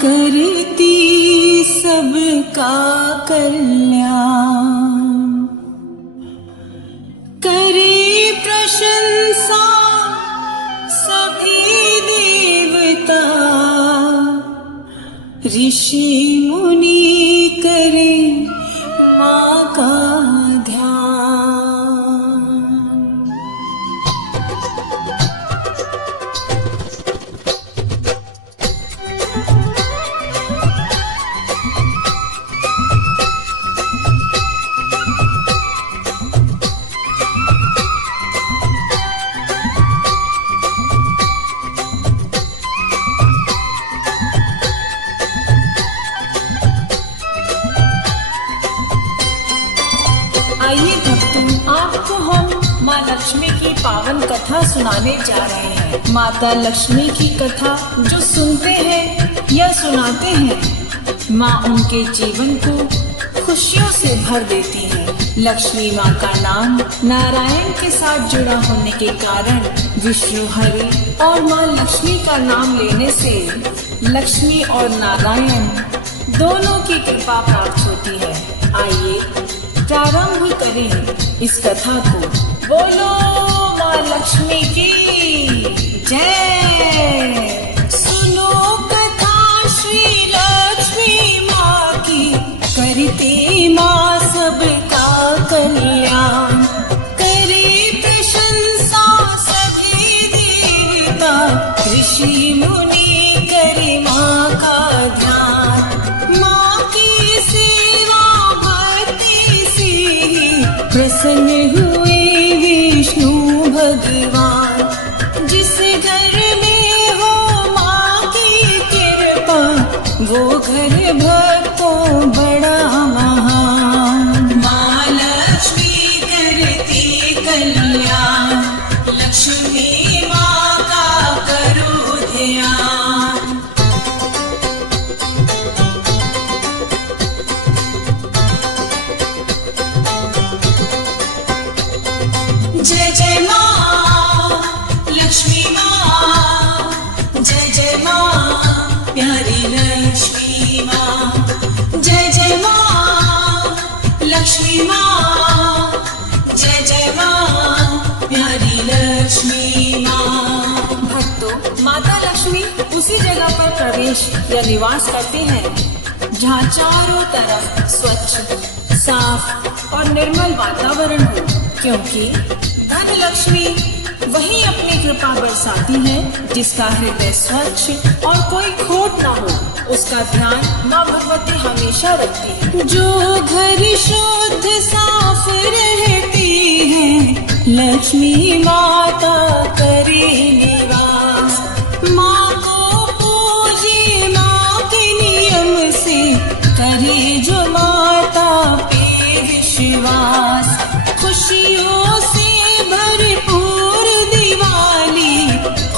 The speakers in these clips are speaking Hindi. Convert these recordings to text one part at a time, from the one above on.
करती सबका कल्याण, करे प्रशंसा सभी देवता, ऋषि मुनि करे माँ का आइए भक्तों, आपको हम माँ लक्ष्मी की पावन कथा सुनाने जा रहे हैं। माता लक्ष्मी की कथा जो सुनते हैं या सुनाते हैं, माँ उनके जीवन को खुशियों से भर देती है। लक्ष्मी माँ का नाम नारायण के साथ जुड़ा होने के कारण विष्णु हरि और माँ लक्ष्मी का नाम लेने से लक्ष्मी और नारायण दोनों की कृपा प्राप्त होती है। आइए प्रारंभ करें इस कथा को। बोलो माँ लक्ष्मी की जय। सुनो कथा श्री लक्ष्मी माँ की, करती माँ सबका कल्याण, करे प्रशंसा सभी देवता, ऋषि मुनि करे माँ का ध्यान। माँ की सेवा प्रसन्न हुए विष्णु भगवान। जिस घर में हो माँ की कृपा, वो घर भक्तों बड़ा महान। माँ लक्ष्मी करती कल्याण, लक्ष्मी माँ का करो ध्यान। जय जय माँ लक्ष्मी माँ, जय जय माँ प्यारी लक्ष्मी माँ। जय जय माँ लक्ष्मी माँ, जय जय माँ प्यारी लक्ष्मी माँ। भक्तों, माता लक्ष्मी उसी जगह पर प्रवेश या निवास करते हैं जहाँ चारों तरफ स्वच्छ, साफ और निर्मल वातावरण हो, क्योंकि धन लक्ष्मी वही अपनी कृपा बरसाती है जिसका हृदय स्वच्छ और कोई खोट ना हो। उसका ध्यान माँ भगवती हमेशा रखती है। जो घर शुद्ध साफ रहती है, लक्ष्मी माता करे निवास। माँ को पूजे माँ के नियम से, करे जो माता पे विश्वास। खुशियों से भरपूर दिवाली,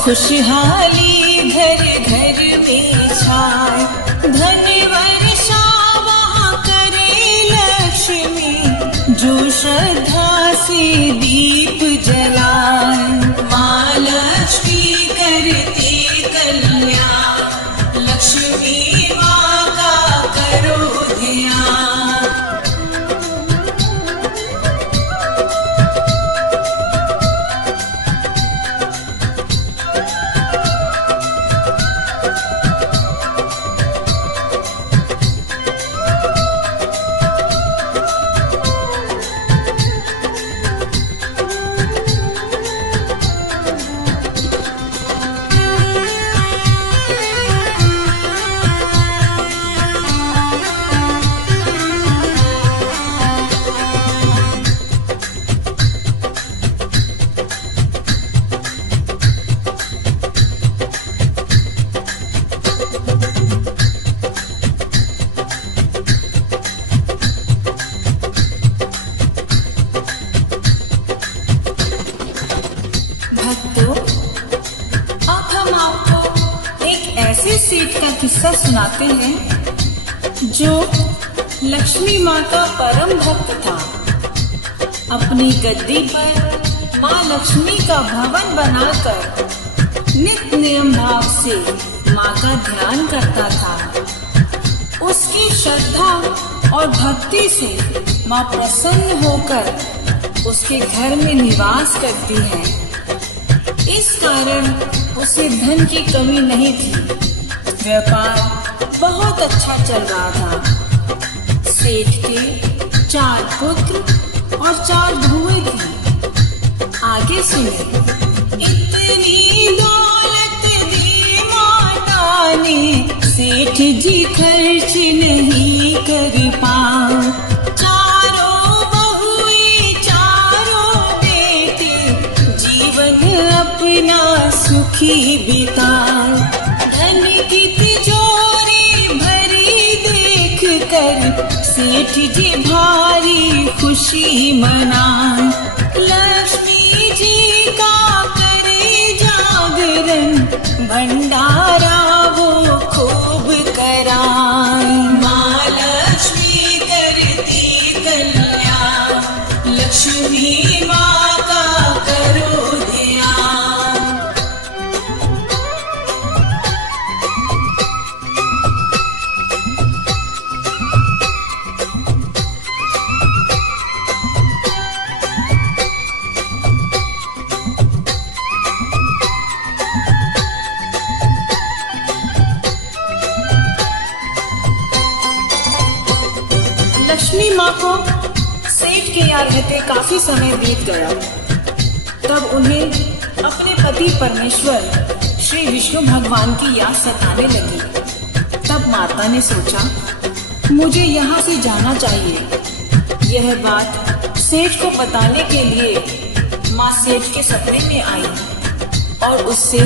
खुशहाली घर घर में छाए। धन वर्षा वहाँ करे लक्ष्मी, जो श्रद्धा से दीप जलाए। माँ लक्ष्मी करती कल्याण, लक्ष्मी माँ का करो ध्यान। सेठ का किस्सा सुनाते हैं जो लक्ष्मी माँ का परम भक्त था। अपनी गद्दी पर माँ लक्ष्मी का भवन बनाकर नित्य नियम भाव से माँ का ध्यान करता था। उसकी श्रद्धा और भक्ति से माँ प्रसन्न होकर उसके घर में निवास करती है। इस कारण उसे धन की कमी नहीं थी। व्यापार बहुत अच्छा चल रहा था। सेठ के 4 पुत्र और 4 बहुएं थी। आगे सुने। इतनी दौलत दी माता ने, सेठ जी खर्च नहीं कर पाओ। चारों बहुएं, चारों बेटे, जीवन अपना सुखी बिताओ। धन की तिजोरी भरी देख कर सेठ जी भारी खुशी मनाए। लक्ष्मी जी का करे जागरण, भंडारा वो खूब कराए। माँ लक्ष्मी करती कल्याण, लक्ष्मी माँ का करो ध्यान। लक्ष्मी माँ को सेठ के यहाँ रहते काफी समय बीत गया। तब उन्हें अपने पति परमेश्वर श्री विष्णु भगवान की याद सताने लगी। तब माता ने सोचा, मुझे यहाँ से जाना चाहिए। यह बात सेठ को बताने के लिए माँ सेठ के सपने में आई और उससे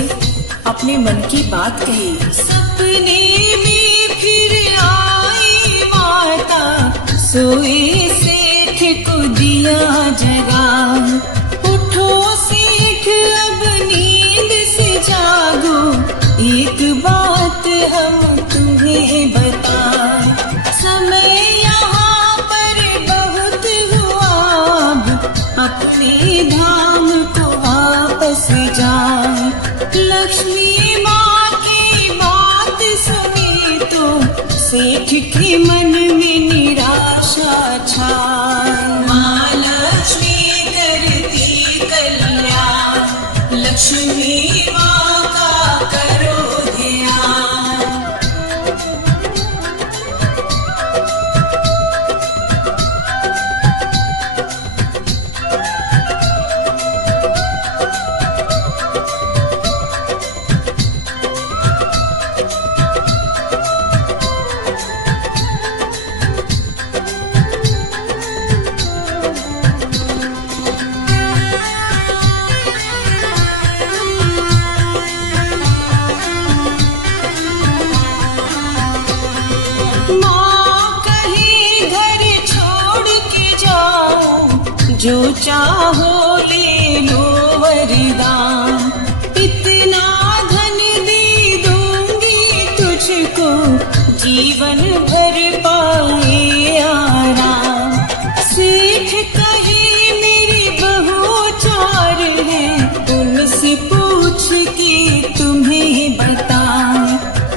अपने मन की बात कही। सपने में फिर आई माता, सोए सेठ को दिया जगा। उठो सेठ अब नींद से जागो, एक बात हम तुम्हें बताएं। समय यहाँ पर बहुत हुआ, अपने धाम को वापस जाए। लक्ष्मी माँ की बात सुनी तो सेठ के मन में निराशा छाए। माँ लक्ष्मी करती कल्याण, लक्ष्मी माँ का करो ध्यान। जो चाहो ले लो वरदान, इतना धन दे दूंगी तुझको, जीवन भर पाए आराम। सेठ कहे मेरी बहू 4 है, उनसे पूछ के तुम्हें बताएं।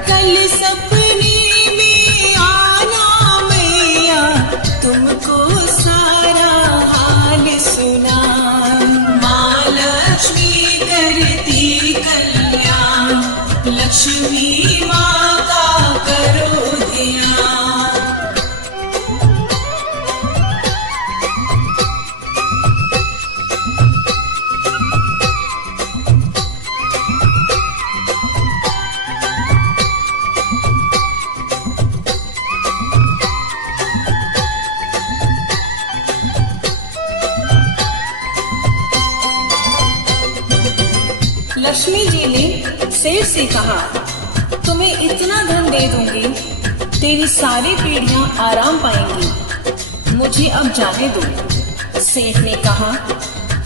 कल सपने में आना मैया, तुमको सारा सुना। माँ लक्ष्मी करती कल्याण, लक्ष्मी माँ का करो ध्यान। लक्ष्मी जी ने सेठ से कहा, तुम्हें इतना धन दे दूंगी, तेरी सारी पीढ़ियां आराम पाएंगी, मुझे अब जाने दो। सेठ ने कहा,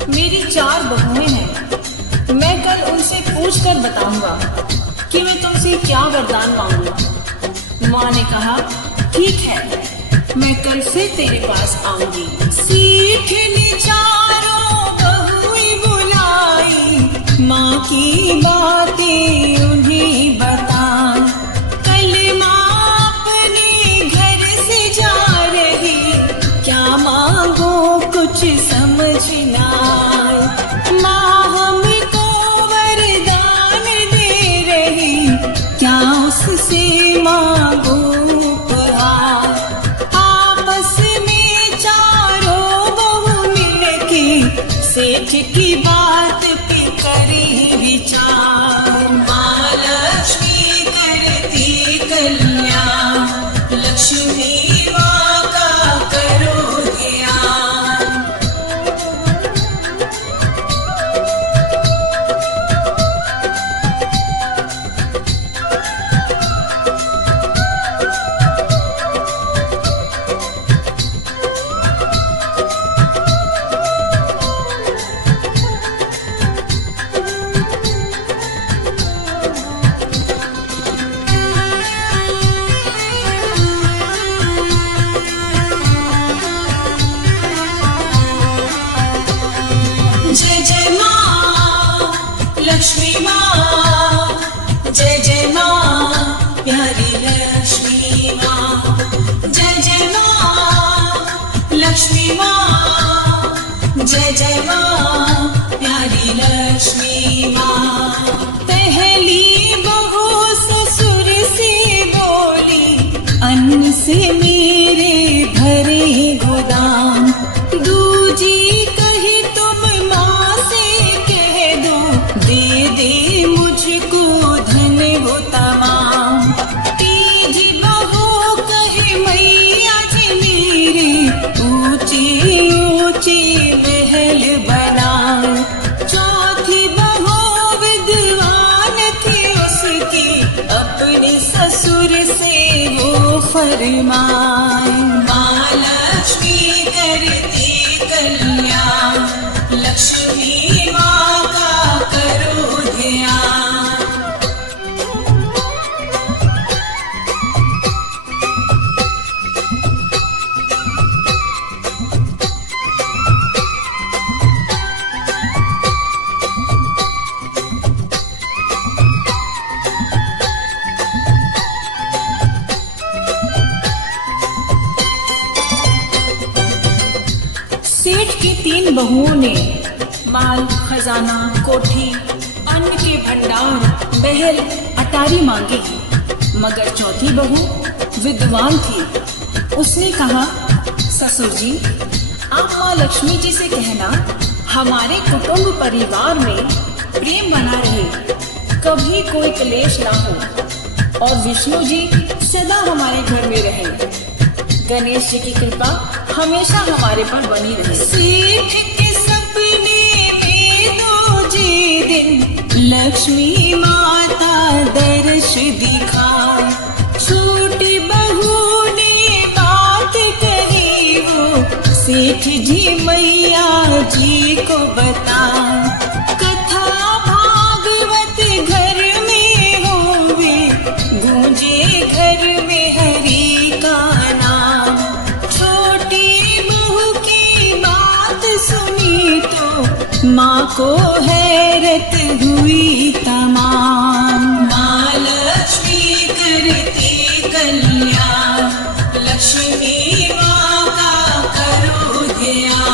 मेरी 4 बहुएं हैं, मैं कल उनसे पूछ कर बताऊंगा कि मैं तुमसे क्या वरदान मांगूं। माँ ने कहा, ठीक है, मैं कल फिर तेरे पास आऊंगी। सेठ ने 4 बहुएं बुलाई, माँ की बातें उन्हें बता। से मांगो उपहार। आपस में चारों बहू मिलके सेठ की बात पे करी विचार। माँ लक्ष्मी करती कल्याण, लक्ष्मी माँ का करो ध्यान। जय जय माँ लक्ष्मी माँ, जय जय माँ प्यारी लक्ष्मी माँ। जय जय माँ लक्ष्मी माँ, जय जय माँ प्यारी लक्ष्मी माँ। पहली बहू ससुर से बोली, अन्न से मेरे भरे गोदाम। दूजी कही तुम माँ से कह दो, दे दे मुझको धन वो तमाम। तीजी बहू कहे मैया जी मेरे, ऊंचे ऊंचे महल बनाए। चौथी बहू विद्वान थी उसकी, अपने ससुर से वो फरमाए। माँ लक्ष्मी करती कल्याण, लक्ष्मी माँ का करो ध्यान। सेठ की 3 बहुओं ने माल खजाना, कोठी, अन्न के भंडार, महल, अटारी मांगे, मगर चौथी बहू विद्वान थी। उसने कहा, ससुर जी आप माँ लक्ष्मी जी से कहना हमारे कुटुंब परिवार में प्रेम बना रहे, कभी कोई क्लेश ना हो, और विष्णु जी सदा हमारे घर में रहे। गणेश जी की कृपा हमेशा हमारे पर बनी रहे। सेठ के सपने में दूजे दिन लक्ष्मी माता दर्श दिखाए। छोटी बहू ने बात कही, वो सेठ जी मैया जी को बताए। कथा भागवत घर में होवे, गूंजे घर में हरि का नाम। छोटी बहू की बात सुनी तो माँ को हैरत हुई तमाम। माँ लक्ष्मी करती कल्याण, लक्ष्मी माँ का करो ध्यान।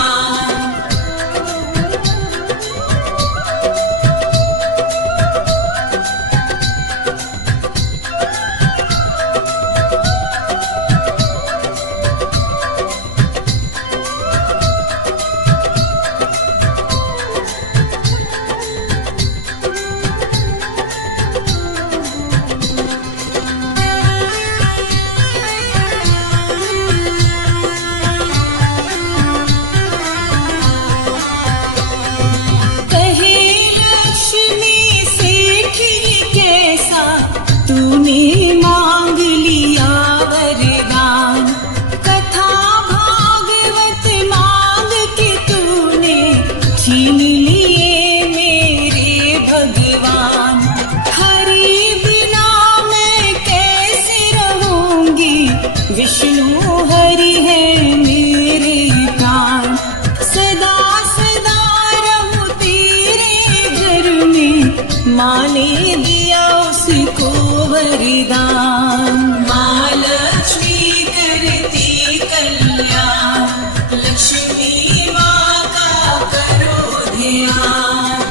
माँ ने दिया उसको वरदान। माँ लक्ष्मी करती कल्याण, लक्ष्मी माँ का करो ध्यान।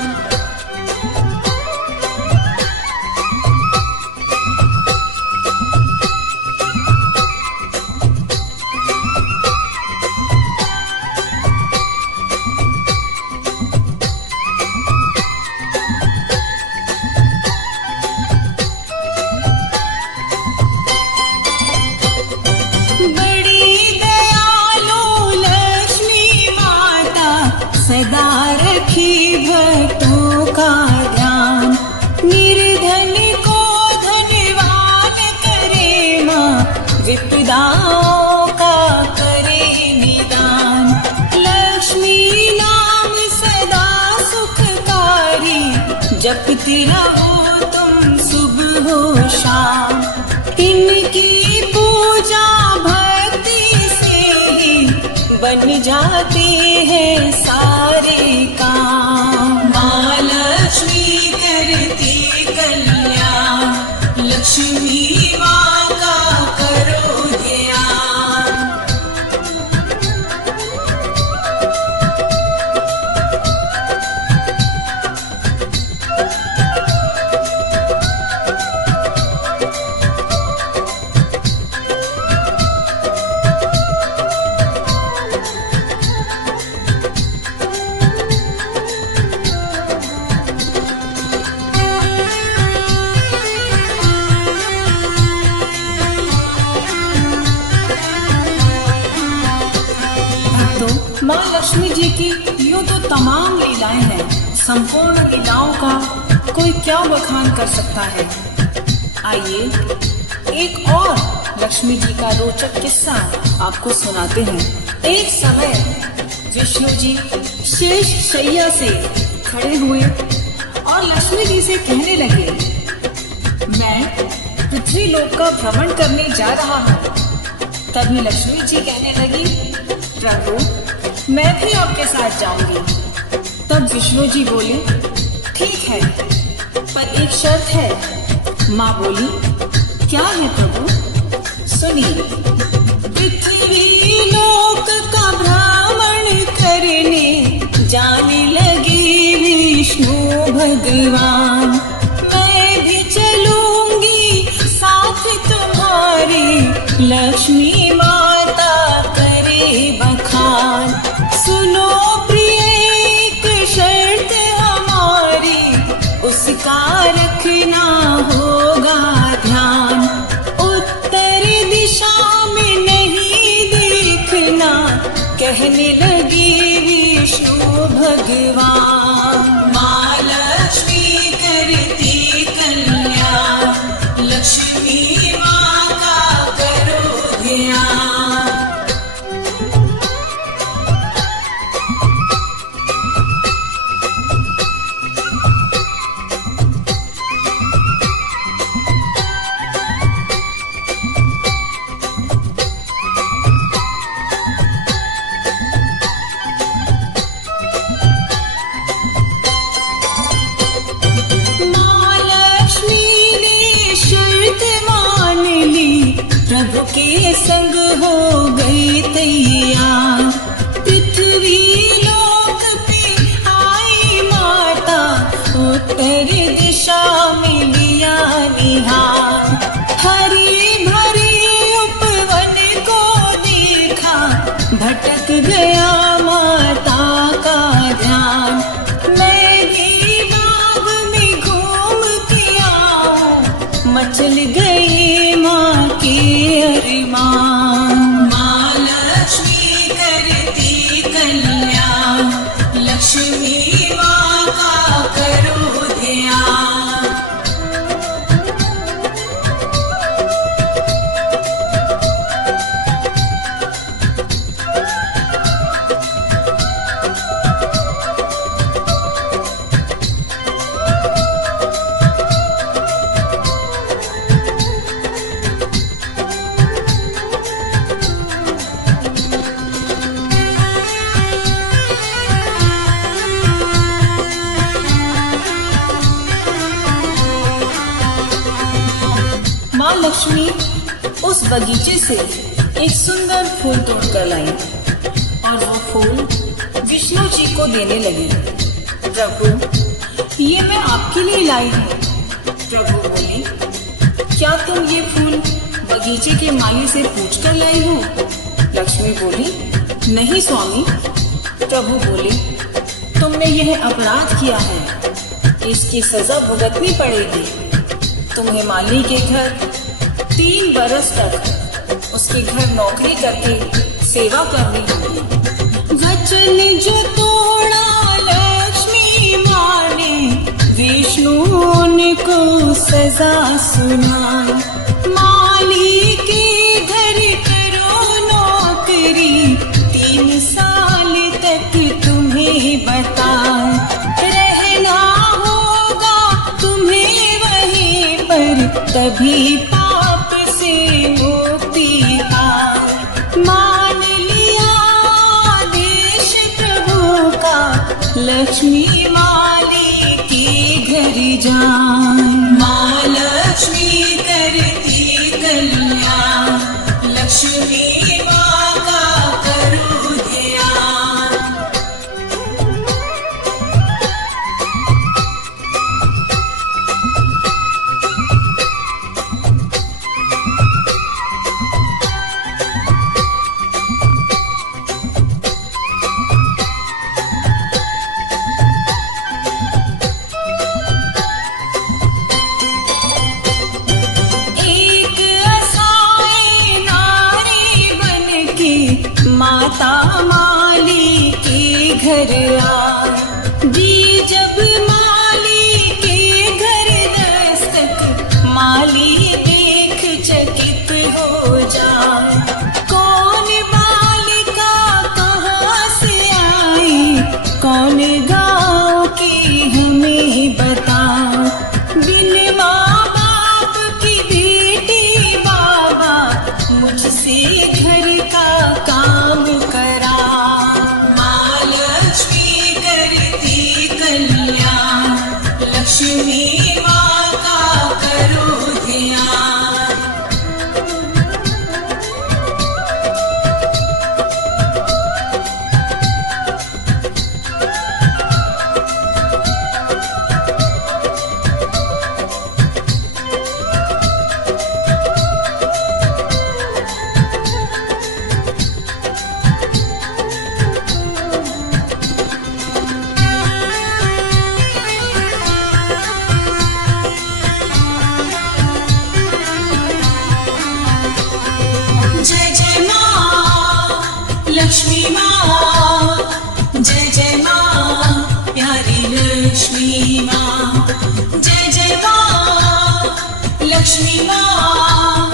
विपदाओं का करे निदान। लक्ष्मी नाम सदा सुखकारी, जपती रहो तुम सुबह हो शाम। इनकी पूजा भक्ति से ही बन जाते हैं सारे काम। माँ लक्ष्मी करती कल्याण, लक्ष्मी माँ का करो ध्यान। माँ लक्ष्मी जी की यूँ तो तमाम लीलाएं हैं, संपूर्ण लीलाओं का कोई क्या बखान कर सकता है। आइए एक और लक्ष्मी जी का रोचक किस्सा आपको सुनाते हैं। एक समय विष्णु जी शेष शैया से खड़े हुए और लक्ष्मी जी से कहने लगे, मैं पृथ्वी लोक का भ्रमण करने जा रहा हूँ। तभी लक्ष्मी जी कहने लगी, प्रभु मैं भी आपके साथ जाऊंगी। तब विष्णु जी बोले, ठीक है, पर एक शर्त है। माँ बोली, क्या है प्रभु? सुनिए। पृथ्वी लोक का भ्रमण करने जाने लगे विष्णु भगवान। मैं भी चलूंगी साथ तुम्हारे, लक्ष्मी माता करे बखान। सुनो प्रिय एक शर्त हमारी, उसका रखना होगा ध्यान। उत्तर दिशा में नहीं देखना, कहने लगे विष्णु भगवान। माँ लक्ष्मी करती कल्याण, लक्ष्मी माँ का करो ध्यान। प्रभु के संग हो गई तैयार। पृथ्वी लोक पे आई माता, उत्तर दिशा में लिया निहार। हरी भरी उपवन को देखा, भटक गया माता का ध्यान। मैं भी बाग में घूम के आऊं, मचल गई माँ के अरमान। माँ लक्ष्मी करती कल्याण, लक्ष्मी माँ का करो ध्यान। माँ लक्ष्मी उस बगीचे से एक सुंदर फूल तोड़कर लाई और वो फूल विष्णु जी को देने लगी। प्रभु ये मैं आपके लिए लाई हूँ। प्रभु बोले, क्या तुम ये फूल बगीचे के माली से पूछ कर लाई हो? लक्ष्मी बोली, नहीं स्वामी। प्रभु बोले, तुमने यह अपराध किया है, इसकी सजा भुगतनी पड़ेगी। तुम्हें माली के घर 3 बरस तक उसके घर नौकरी करके सेवा करनी होगी। वचन जो तोड़ा लक्ष्मी माँ ने, विष्णु उनको सजा सुनाई। माली के घर तभी पाप से मुक्ति पाए। मान लिया आदेश प्रभु का, लक्ष्मी माली के घर जाए। माँ लक्ष्मी करती कल्याण, लक्ष्मी माँ का करो ध्यान। माता माली के घर आए। दी जब माली के घर दस्तक, माली देख चकित हो जाए। कौन बालिका कहाँ से आई, कौन गाँव की हमें बताओ। बिन माँ बाप की बेटी बाबा, मुझसे घर का काम करा। माँ लक्ष्मी करती कल्याण, लक्ष्मी माँ का करो ध्यान। जय जय माँ लक्ष्मी माँ, जय जय माँ प्यारी लक्ष्मी माँ। जय जय माँ लक्ष्मी माँ,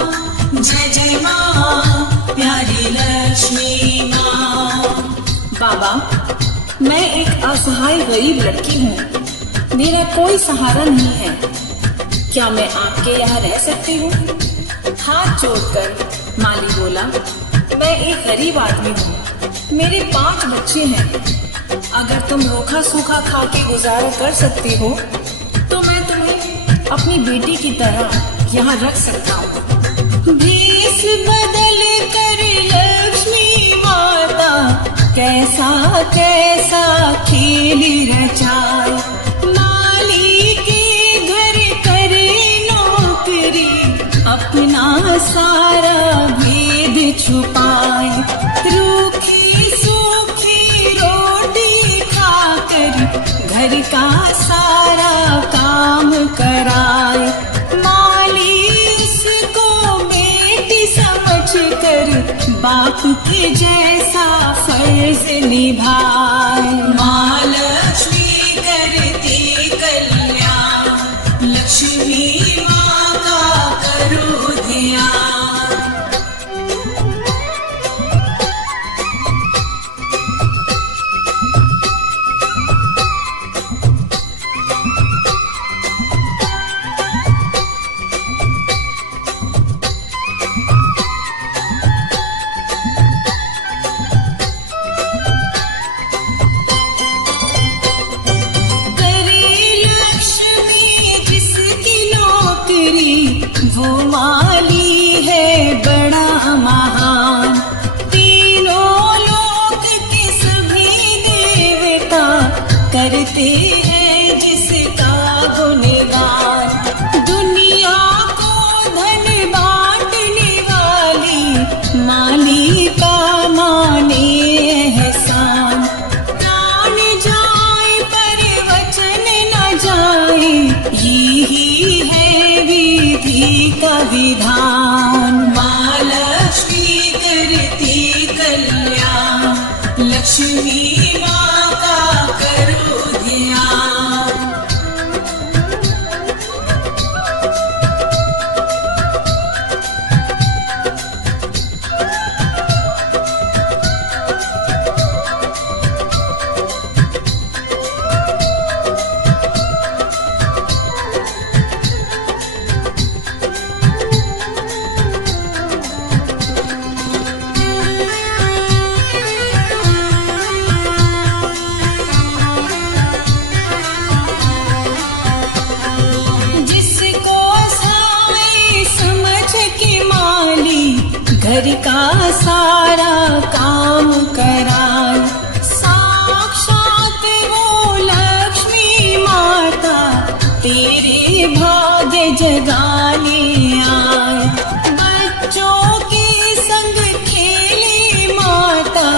जय जय माँ प्यारी लक्ष्मी माँ। बाबा, मैं एक असहाय गरीब लड़की हूँ, मेरा कोई सहारा नहीं है। क्या मैं आपके यहाँ रह सकती हूँ? हाथ जोड़कर माली बोला, मैं एक गरीब आदमी हूँ, मेरे 5 बच्चे हैं। अगर तुम रूखा सूखा खा के गुजारा कर सकती हो तो मैं तुम्हें अपनी बेटी की तरह यहाँ रख सकता हूँ। भेष बदल कर लक्ष्मी माता, कैसा कैसा खेल रचाए। माली के घर करे नौकरी, अपना सारा भेद छुपाए। रूखी सूखी रोटी खाकर घर का सारा काम कराए। माली इसको बेटी समझ कर बाप के जैसा फर्ज निभाए। माँ लक्ष्मी करती कल्याण, लक्ष्मी माँ का करो ध्यान। वो माली है बड़ा महान, तीनों लोक के सभी देवता करते हैं जिसका गुणगान। दुनिया को धन बांटने वाली माली का माने एहसान। प्राण जाए पर वचन न जाए, यही है विधि का विधान। माँ लक्ष्मी करती कल्याण, लक्ष्मी माँ का करो ध्यान। घर का सारा काम कराए। साक्षात वो लक्ष्मी माता तेरे भाग्य जगाने आए। बच्चों के संग खेले माता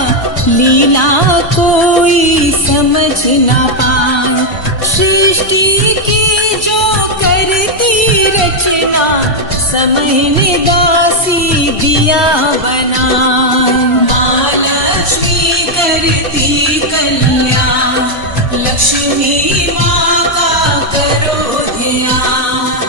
लीला कोई समझ ना पाए। सृष्टि की जो करती रचना समय ने दासी दिया बनाए। माँ लक्ष्मी करती कल्याण लक्ष्मी माँ का करो ध्यान।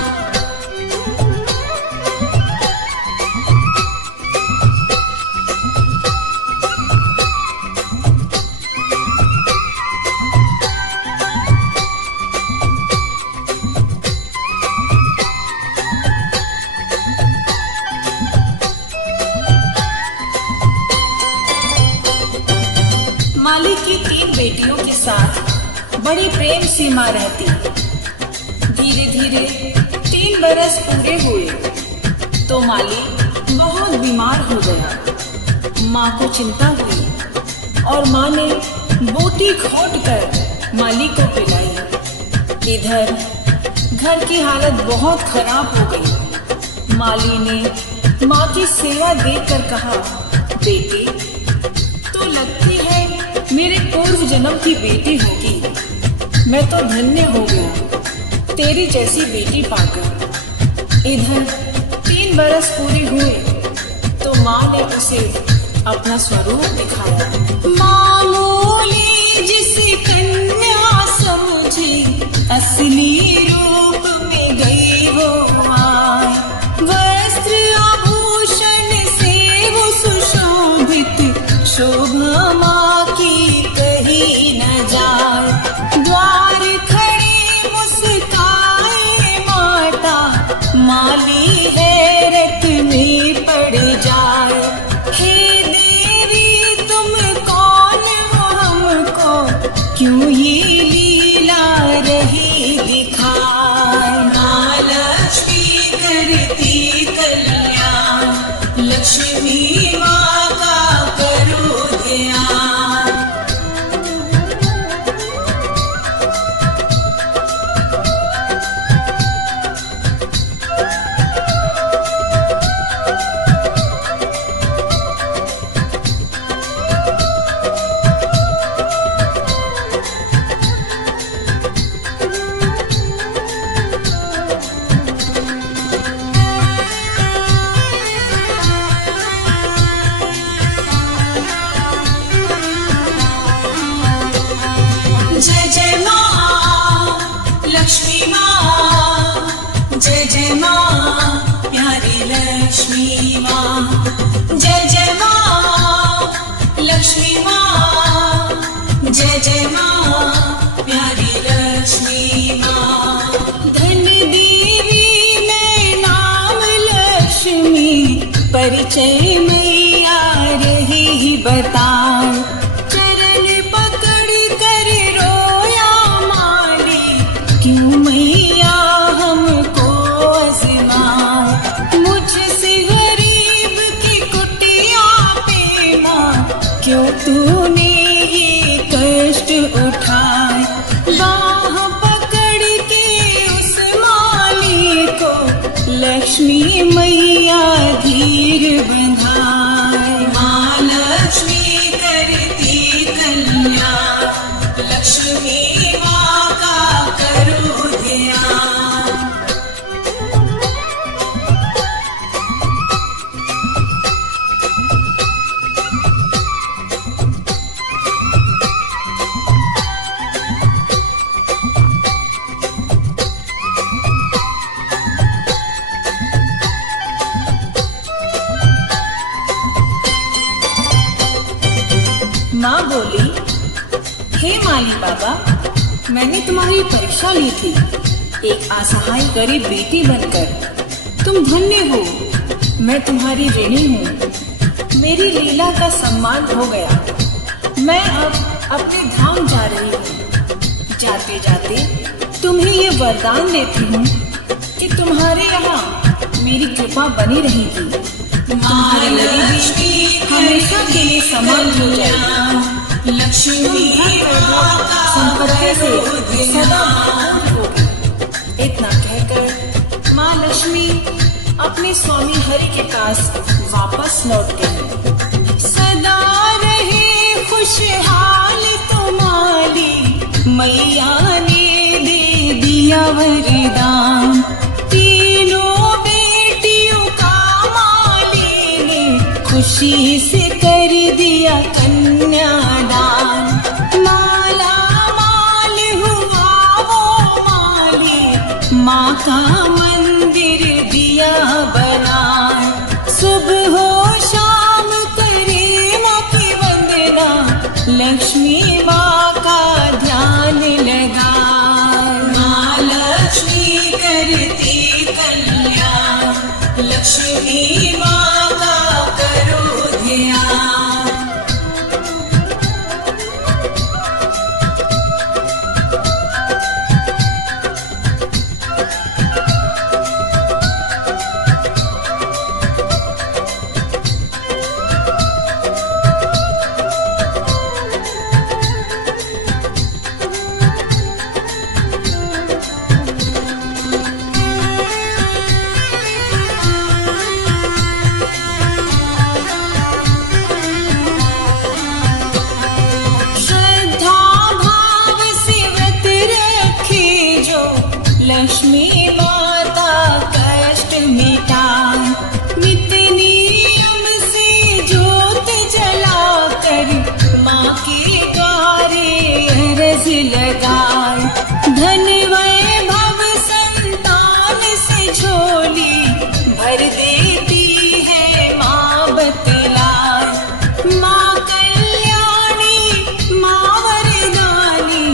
माली की 3 बेटियों के साथ बड़ी प्रेम से माँ रहती। धीरे धीरे 3 बरस पूरे हुए तो माली बहुत बीमार हो गया। माँ को चिंता हुई और माँ ने बोटी खोद कर माली को पिलाई। इधर घर की हालत बहुत खराब हो गई। माली ने माँ की सेवा देखकर कहा, बेटी तो लगती है मेरे पूर्व जन्म की बेटी होगी। मैं तो धन्य हो गया तेरी जैसी बेटी पाकर। इधर 3 बरस पूरे हुए तो माँ ने उसे अपना स्वरूप दिखाया। मामूली जिस कन्या समझी असली रूप में गई वो आए। वस्त्र आभूषण से वो सुशोभित शोभा माँ की कही न जाए। द्वार खड़ी मुस्काए माता माली हैरत में पड़ जाए। हे देवी तुम कौन हो हमको क्यों ये लीला रही दिखाए। माँ लक्ष्मी करती कल्याण लक्ष्मी माँ का करो ध्यान। जय जय माँ लक्ष्मी माँ, जय जय माँ प्यारी लक्ष्मी माँ। जय जय माँ लक्ष्मी माँ, जय जय माँ प्यारी लक्ष्मी माँ। धन देवी मैं नाम लक्ष्मी परिचय मैया रही बताए। चरण पकड़ कर रोया माली क्यों मैया हमको आजमाए। मुझसे गरीब की कुटिया पे माँ क्यों तूने ये कष्ट उठाए। बाह पकड़ के उस माली को लक्ष्मी मैया धीर बंधाए। माँ लक्ष्मी करती कल्याण लक्ष्मी माँ का करो ध्यान। माँ बोली, हे माली बाबा, मैंने तुम्हारी परीक्षा ली थी। एक असहाय गरीब बेटी बनकर तुम धन्य हो। मैं तुम्हारी ऋणी हूँ। मेरी लीला का सम्मान हो गया। मैं अब अपने धाम जा रही हूँ। जाते जाते तुम्हें ये वरदान देती हूँ कि तुम्हारे यहाँ मेरी कृपा बनी रहेगी। तुम्हारी गरीबी हमेशा के लिए समाप्त हो जाएगी। लक्ष्मी संपत्ति से सदा भरपूर होगी। इतना कहकर माँ लक्ष्मी अपने स्वामी हरि के पास वापस लौट गई। सदा रहे खुशहाल तुम्हारी मैया ने दे दिया वरदान। तीनों बेटियों का माली ने खुशी से कर दिया कन्यादान। माला माल हुआ वो माली, माँ का मंदिर दिया बना। सुबह हो शाम करे माँ की वंदना, लक्ष्मी माँ का ध्यान लगा। माँ लक्ष्मी करती कल्याण, लक्ष्मी माँ का करो ध्यान। लक्ष्मी माता कष्ट मिटाए, नित नियम से ज्योत जलाकर माँ के द्वारे अरज लगाए। धन वैभव संतान से झोली भर देती है माँ बतलाए। माँ कल्याणी माँ वरदानी,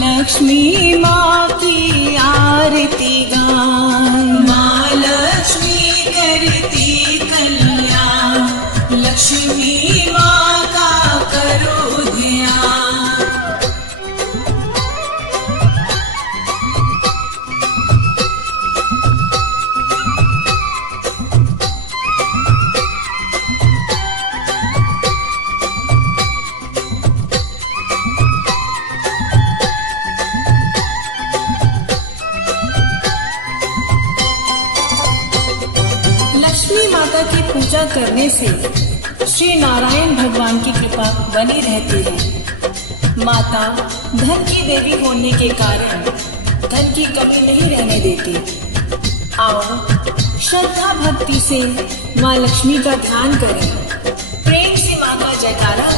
लक्ष्मी माँ की आरती गाए। माँ लक्ष्मी करती कल्याण, लक्ष्मी माँ का करो ध्यान। लक्ष्मी माता की पूजा करने से श्री नारायण भगवान की कृपा बनी रहती है। माता धन की देवी होने के कारण धन की कमी नहीं रहने देती। आओ श्रद्धा भक्ति से माँ लक्ष्मी का ध्यान करें, प्रेम से माँ का जयकारा